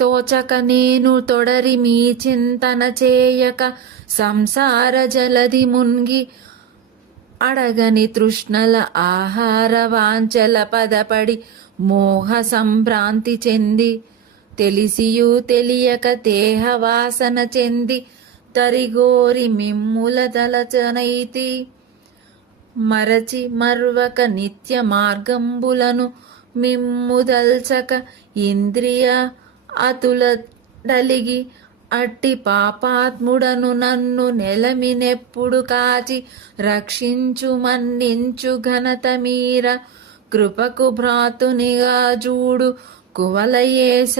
తోచక నేను తొడరి మీ చింతన చేయక సంసార జలది మున్గి అడగని తృష్ణల ఆహార వాంఛల పదపడి మోహ సంభ్రాంతి చెంది తెలిసియు తెలియక దేహ వాసన చెంది తరిగోరి మిమ్ముల దలచనైతి మరచి మర్వక నిత్య మార్గంబులను మిమ్ముదల్చక ఇంద్రియ అతులడలిగి అట్టి పాపాత్ముడను నన్ను నెలమినెప్పుడు కాచి రక్షించు మన్నించు ఘనత మీర కృపకు భ్రాతునిగా జూడు కువలయేస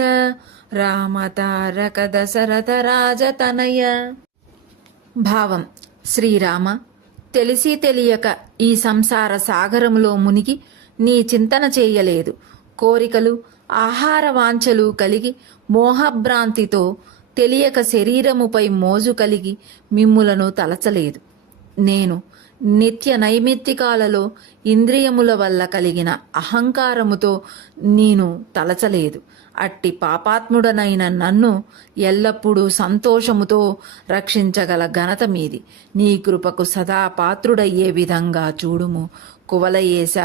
రామతారక దశరథ రాజతనయ. భావం: శ్రీరామ, తెలిసి తెలియక ఈ సంసార సాగరములో మునిగి నీ చింతన చేయలేదు. కోరికలు, ఆహార వాంఛలు కలిగి మోహభ్రాంతితో తెలియక శరీరముపై మోజు కలిగి మిమ్ములను తలచలేదు. నేను నిత్య నైమిత్తికాలలో ఇంద్రియముల వల్ల కలిగిన అహంకారముతో నేను తలచలేదు. అట్టి పాపాత్ముడనైన నన్ను ఎల్లప్పుడూ సంతోషముతో రక్షించగల ఘనత మీది. నీ కృపకు సదా పాత్రుడయ్యే విధంగా చూడుము కువలయేశ.